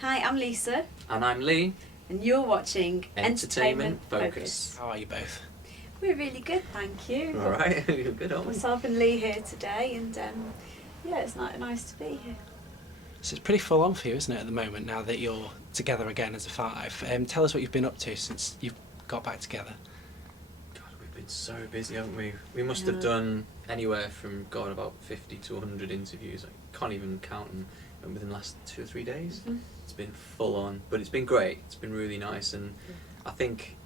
Hi, I'm Lisa, And I'm Lee. and you're watching Entertainment Focus. How are you both? We're really good, thank you. All right, you're good, aren't we? Myself and Lee here today, and yeah, it's nice to be here. So it's pretty full on for you, isn't it, at the moment, now that you're together again as a five? Tell us what you've been up to since you've got back together. God, we've been so busy, haven't we? We must have Yeah. done anywhere from, about 50 to 100 interviews. I can't even count them within the last 2 or 3 days. Mhm. It's been full on, but it's been great. It's been really nice, and I think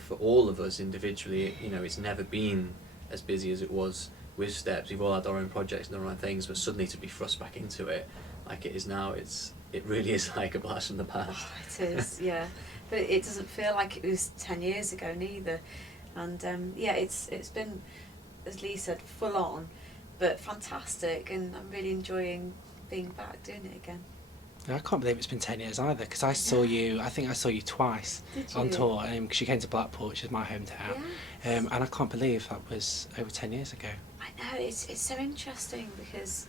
for all of us individually, it's never been as busy as it was with Steps. We've all had our own projects and our own things, but suddenly to be thrust back into it like it is now, it really is like a blast from the past. Oh, it is, yeah, but it doesn't feel like it was 10 years ago neither. And yeah, it's been, as Lee said, full on, but fantastic, and I'm really enjoying being back doing it again. I can't believe it's been 10 years either, because I saw you twice Did on you? tour, because you came to Blackpool, which is my hometown, Yes. and I can't believe that was over 10 years ago. I know, it's so interesting because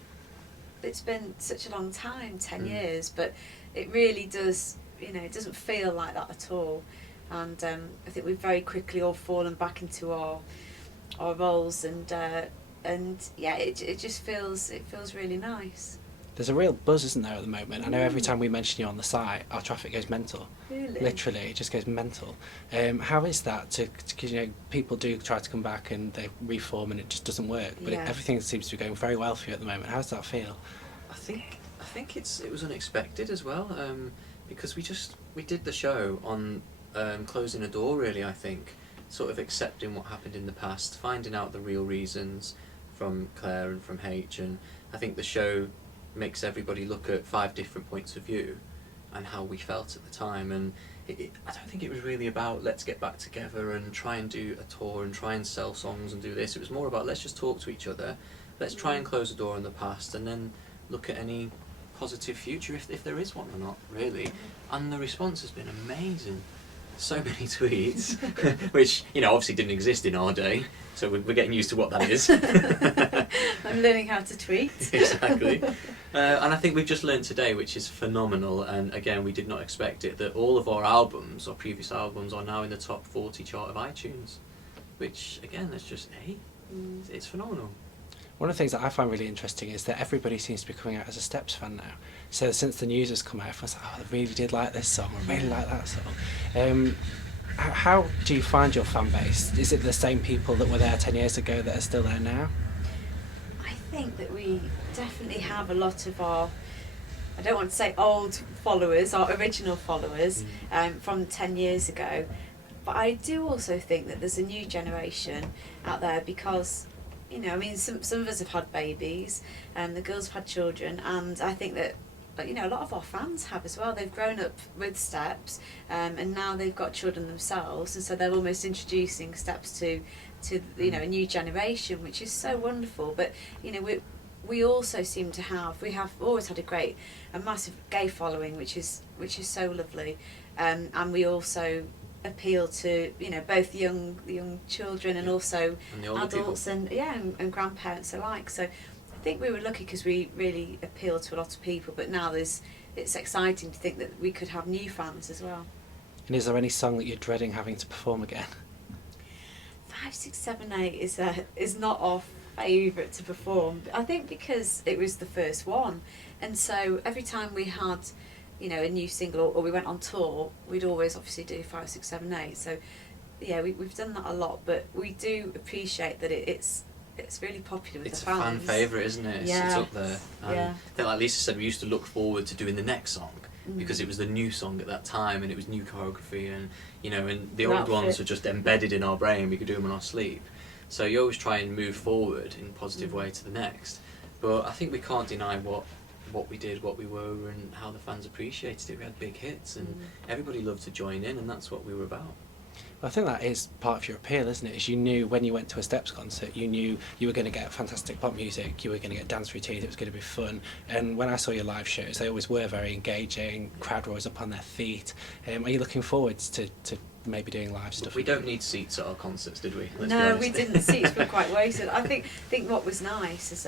it's been such a long time, 10 years, but it really does, it doesn't feel like that at all. And I think we've very quickly all fallen back into our roles, and yeah, it just feels really nice. There's a real buzz, isn't there, at the moment? I know every time we mention you on the site, our traffic goes mental. Really? Literally, it just goes mental. How is that? Because people do try to come back and they reform and it just doesn't work. But Yeah. everything seems to be going very well for you at the moment. How does that feel? I think it was unexpected as well, because we did the show on closing a door, really. I think sort of accepting what happened in the past, finding out the real reasons from Claire and from H, and I think the show makes everybody look at 5 different points of view and how we felt at the time. And I don't think it was really about let's get back together and try and do a tour and try and sell songs and do this. It was more about let's just talk to each other, let's try and close the door on the past, and then look at any positive future, if there is one or not, really. And the response has been amazing. So many tweets, which obviously didn't exist in our day, so we're getting used to what that is. I'm learning how to tweet. Exactly. And I think we've just learned today, which is phenomenal, and again, we did not expect it, that all of our albums, our previous albums, are now in the top 40 chart of iTunes, which again, that's just, it's phenomenal. One of the things that I find really interesting is that everybody seems to be coming out as a Steps fan now. So since the news has come out, everyone's like, I really did like this song, I really like that song. How do you find your fan base? Is it the same people that were there 10 years ago that are still there now? I think that we definitely have a lot of our, I don't want to say old followers, our original followers from 10 years ago, but I do also think that there's a new generation out there because, some of us have had babies, and the girls have had children, and I think that a lot of our fans have as well. They've grown up with Steps, and now they've got children themselves, and so they're almost introducing Steps to a new generation, which is so wonderful. But we also seem to have, we have always had a massive gay following, which is so lovely, and we also appeal to both the young children and also And the older adults and grandparents alike. So I think we were lucky because we really appealed to a lot of people, but now it's exciting to think that we could have new fans as well. And is there any song that you're dreading having to perform again? 5, 6, 7, 8 is not our favourite to perform. I think because it was the first one, and so every time we had a new single or we went on tour, we'd always obviously do 5, 6, 7, 8. So yeah, we've done that a lot, but we do appreciate that it's really popular with It's the a fans. fan favourite, isn't it? It's up there. Yeah. I think, like Lisa said, we used to look forward to doing the next song because it was the new song at that time, and it was new choreography, and and the old ones were just embedded in our brain. We could do them in our sleep. So you always try and move forward in a positive way to the next. But I think we can't deny what we did, what we were, and how the fans appreciated it. We had big hits, and everybody loved to join in, and that's what we were about. Well, I think that is part of your appeal, isn't it? Is you knew when you went to a Steps concert, you knew you were going to get fantastic pop music, you were going to get dance routines, it was going to be fun. And when I saw your live shows, they always were very engaging, crowd were always up on their feet. Are you looking forward to maybe doing live stuff. We don't need seats at our concerts, did we? Let's be No, honest. we didn't. The seats were quite wasted. I think what was nice is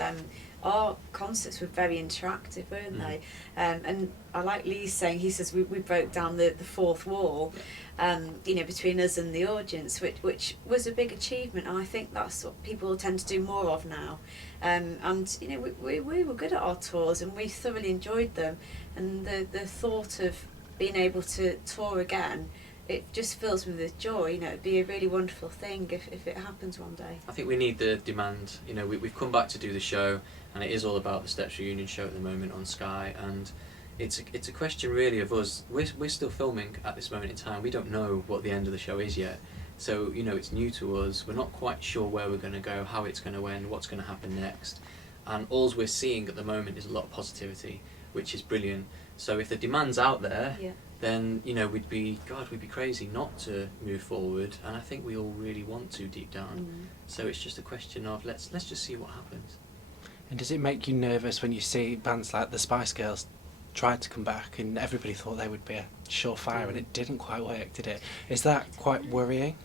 our concerts were very interactive, weren't they? And I like Lee saying, he says we broke down the fourth wall, you know, between us and the audience, which was a big achievement, and I think that's what people tend to do more of now. And you know, we were good at our tours and we thoroughly enjoyed them, and the thought of being able to tour again, it just fills me with joy. You know, it'd be a really wonderful thing if it happens one day. I think we need the demand. You know, we've come back to do the show, and it is all about the Steps Reunion show at the moment on Sky, and it's a question really of us. We're still filming at this moment in time. We don't know what the end of the show is yet, so you know, it's new to us. We're not quite sure where we're going to go, how it's going to end, what's going to happen next, and all we're seeing at the moment is a lot of positivity, which is brilliant. So if the demand's out there, Yeah. then you know, we'd be crazy not to move forward, and I think we all really want to deep down. So it's just a question of let's just see what happens. And does it make you nervous when you see bands like the Spice Girls tried to come back and everybody thought they would be a surefire and it didn't quite work, did it? Is that quite worrying?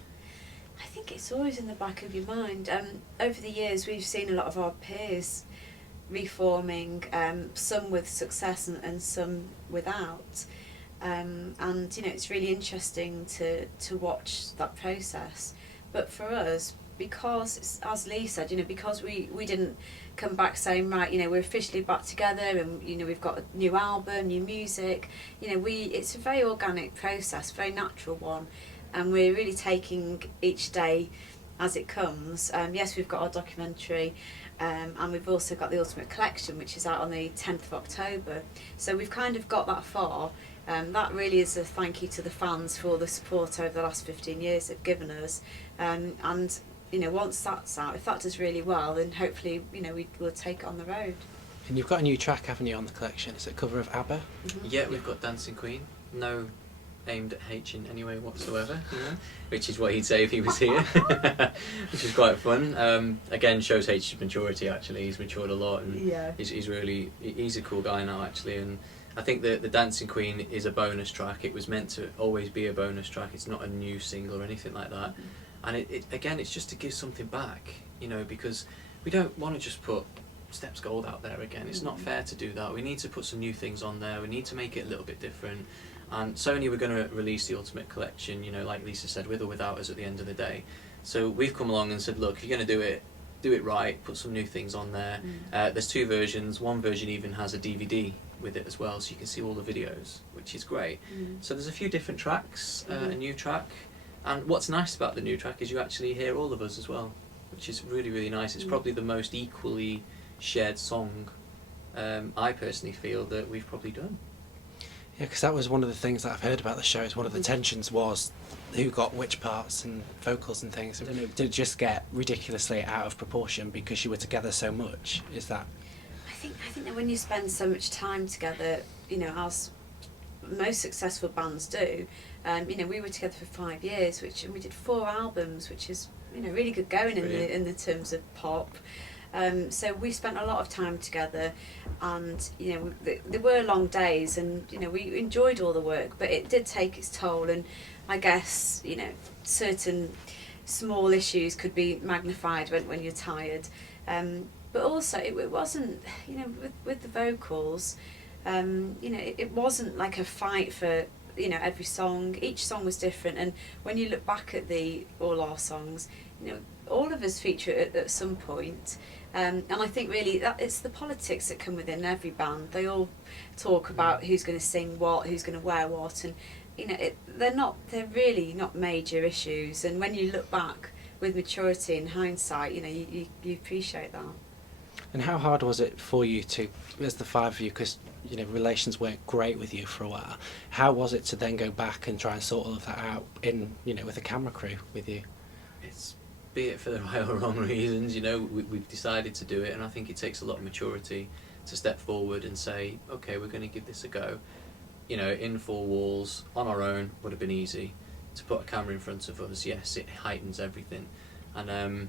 I think it's always in the back of your mind. Over the years, we've seen a lot of our peers reforming, some with success and some without. And you know, it's really interesting to watch that process. But for us, because it's, as Lee said, you know, because we didn't come back saying, right, you know, we're officially back together and you know, we've got a new album, new music, you know, it's a very organic process, very natural one, and we're really taking each day as it comes. Yes, we've got our documentary, and we've also got the Ultimate Collection, which is out on the 10th of October. So we've kind of got that far. That really is a thank you to the fans for all the support over the last 15 years they've given us. And you know, once that's out, if that does really well, then hopefully, you know, we'll take it on the road. And you've got a new track, haven't you, on the collection? It's a cover of ABBA. Yeah, we've got Dancing Queen. No aimed at H in any way whatsoever, you know, which is what he'd say if he was here, which is quite fun. Again, shows H's maturity. Actually, he's matured a lot, and Yeah. he's a cool guy now, actually. And I think the Dancing Queen is a bonus track. It was meant to always be a bonus track. It's not a new single or anything like that. And it's just to give something back, you know, because we don't want to just put Steps Gold out there again. It's not fair to do that. We need to put some new things on there. We need to make it a little bit different. And Sony were going to release the Ultimate Collection, you know, like Lisa said, with or without us at the end of the day. So we've come along and said, look, if you're going to do it right, put some new things on there. There's two versions. One version even has a DVD with it as well, so you can see all the videos, which is great. So there's a few different tracks, a new track. And what's nice about the new track is you actually hear all of us as well, which is really, really nice. It's probably the most equally shared song, I personally feel, that we've probably done. Yeah, because that was one of the things that I've heard about the show. Is one of the tensions was who got which parts and vocals and things. Did it just get ridiculously out of proportion because you were together so much? Is that? I think that when you spend so much time together, you know, as most successful bands do, you know, we were together for 5 years, and we did 4 albums, which is, you know, really good going in the terms of pop. So we spent a lot of time together, and you know, there were long days, and you know, we enjoyed all the work, but it did take its toll. And I guess, you know, certain small issues could be magnified when you're tired. But also, it wasn't, you know, with the vocals, you know, it wasn't like a fight for, you know, every song. Each song was different, and when you look back at all our songs, you know, all of us feature at some point. And I think really that it's the politics that come within every band. They all talk about who's going to sing what, who's going to wear what, and you know, they're really not major issues. And when you look back with maturity and hindsight, you know, you appreciate that. And how hard was it for you to, as the 5 of you, because you know relations weren't great with you for a while? How was it to then go back and try and sort all of that out with a camera crew with you? It's, be it for the right or wrong reasons, you know, we've decided to do it, and I think it takes a lot of maturity to step forward and say, okay, we're going to give this a go. You know, in 4 walls, on our own, would have been easy. To put a camera in front of us, yes, it heightens everything. And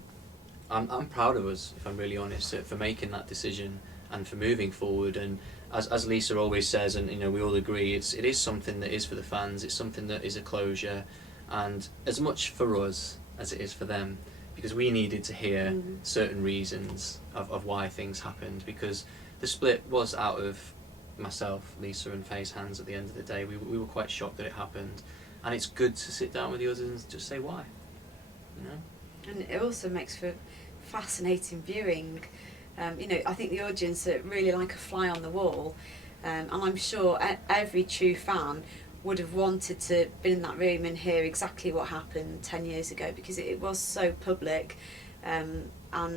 I'm proud of us, if I'm really honest, for making that decision and for moving forward. And as Lisa always says, and you know, we all agree, it is something that is for the fans. It's something that is a closure. and as much for us as it is for them, because we needed to hear certain reasons of why things happened, because the split was out of myself, Lisa and Faye's hands at the end of the day. We were quite shocked that it happened, and it's good to sit down with the others and just say why, you know. And it also makes for fascinating viewing. You know, I think the audience are really like a fly on the wall, and I'm sure every true fan would have wanted to be in that room and hear exactly what happened 10 years ago, because it was so public, and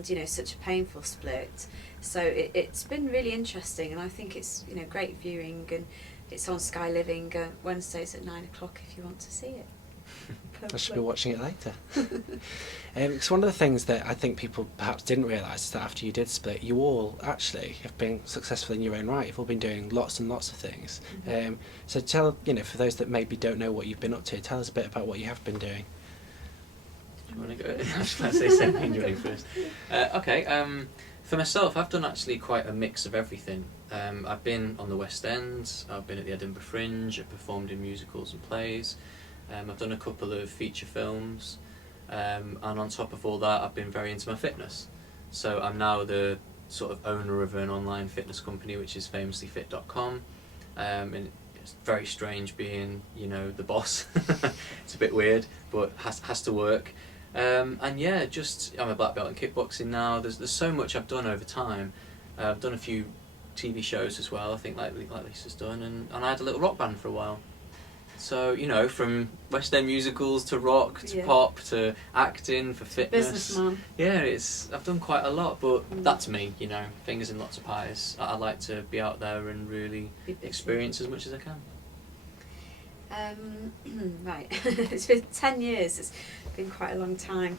you know, such a painful split. So it's been really interesting, and I think it's, you know, great viewing, and it's on Sky Living Wednesdays at 9 o'clock if you want to see it. I should be watching it later. Because one of the things that I think people perhaps didn't realise is that after you did split, you all actually have been successful in your own right. You've all been doing lots and lots of things. So tell, you know, for those that maybe don't know what you've been up to, tell us a bit about what you have been doing. Do you want to go? I was about to say something you're doing first. Okay. For myself, I've done actually quite a mix of everything. I've been on the West End, I've been at the Edinburgh Fringe, I've performed in musicals and plays, I've done a couple of feature films, and on top of all that, I've been very into my fitness. So I'm now the sort of owner of an online fitness company, which is famouslyfit.com, and it's very strange being, you know, the boss. It's a bit weird, but has to work. And yeah, just I'm a black belt in kickboxing now. There's so much I've done over time. I've done a few TV shows as well, I think, like Lisa's done, and I had a little rock band for a while. So, you know, from West End musicals to rock to pop to acting for fitness. Businessman. Yeah, I've done quite a lot, but that's me, you know, fingers in lots of pies. I like to be out there and really experience as much as I can. Right, it's been 10 years, it's been quite a long time.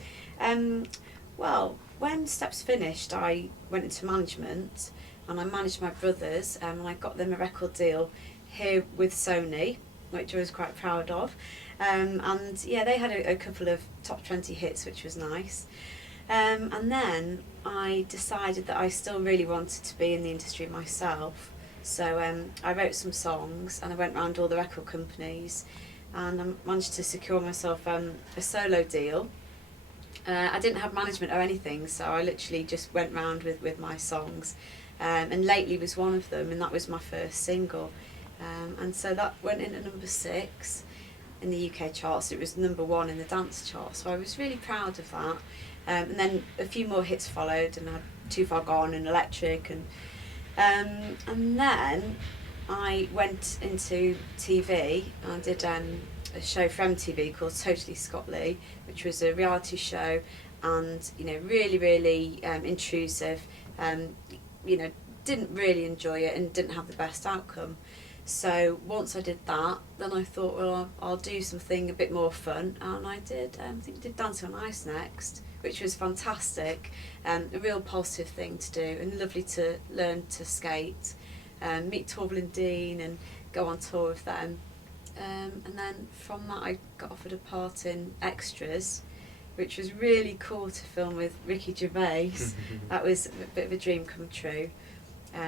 Well, when Steps finished, I went into management, and I managed my brothers, and I got them a record deal here with Sony, which I was quite proud of. And yeah, they had a couple of top 20 hits, which was nice. And then I decided that I still really wanted to be in the industry myself. So I wrote some songs, and I went round all the record companies, and I managed to secure myself a solo deal. I didn't have management or anything, so I literally just went round with my songs, and Lately was one of them, and that was my first single. And so that went in at number 6 in the UK charts. It was number 1 in the dance chart, so I was really proud of that. And then a few more hits followed, and I had Too Far Gone and Electric, and then I went into TV. I did a show for MTV called Totally Scott Lee, which was a reality show, and you know, really intrusive. You know, didn't really enjoy it and didn't have the best outcome. So once I did that, then I thought, well, I'll do something a bit more fun, and I did. I think I did Dancing on Ice next, which was fantastic, a real positive thing to do, and lovely to learn to skate, meet Torval and Dean, and go on tour with them. And then from that, I got offered a part in Extras, which was really cool to film with Ricky Gervais. That was a bit of a dream come true.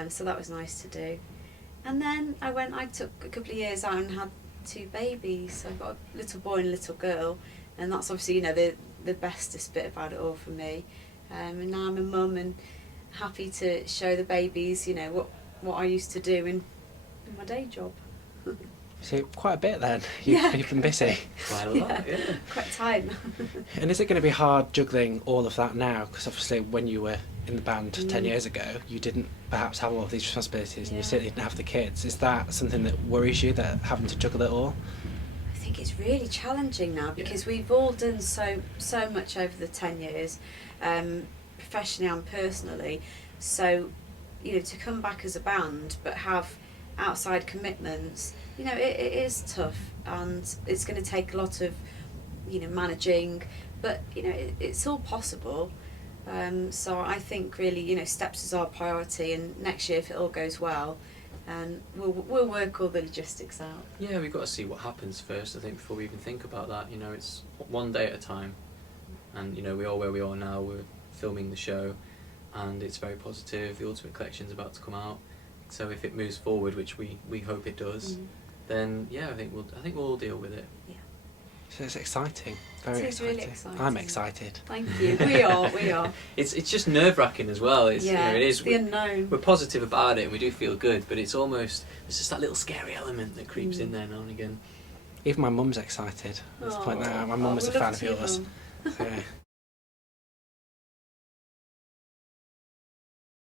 So that was nice to do. And then I took a couple of years out and had 2 babies. So I got a little boy and a little girl, and that's obviously, you know, the bestest bit about it all for me. And now I'm a mum and happy to show the babies, you know, what I used to do in my day job. So quite a bit then. You've been busy. Quite a lot, yeah. Quite tired now. And is it going to be hard juggling all of that now? Because obviously when you were in the band 10 years ago, you didn't perhaps have all of these responsibilities, and you certainly didn't have the kids. Is that something that worries you, that having to juggle it all? I think it's really challenging now, because we've all done so much over the 10 years, professionally and personally. So, you know, to come back as a band but have outside commitments, you know, it is tough, and it's going to take a lot of, you know, managing, but you know, it's all possible. So I think really, you know, Steps is our priority, and next year, if it all goes well, and we'll work all the logistics out. Yeah, we've got to see what happens first, I think, before we even think about that. You know, it's one day at a time, and you know, we are where we are now. We're filming the show, and it's very positive. The Ultimate Collection's about to come out, so if it moves forward, which we hope it does, then yeah, I think we'll all deal with it. Yeah. So it's exciting, very It is exciting. really exciting. I'm excited. Thank you. We are. It's just nerve-wracking as well. It's, Yeah, it is. the unknown. We're positive about it and we do feel good, but it's almost, there's just that little scary element that creeps in Mm. there now and again. Even my mum's excited at this point now. My mum was a we fan love of to see yours. Mum. So, yeah.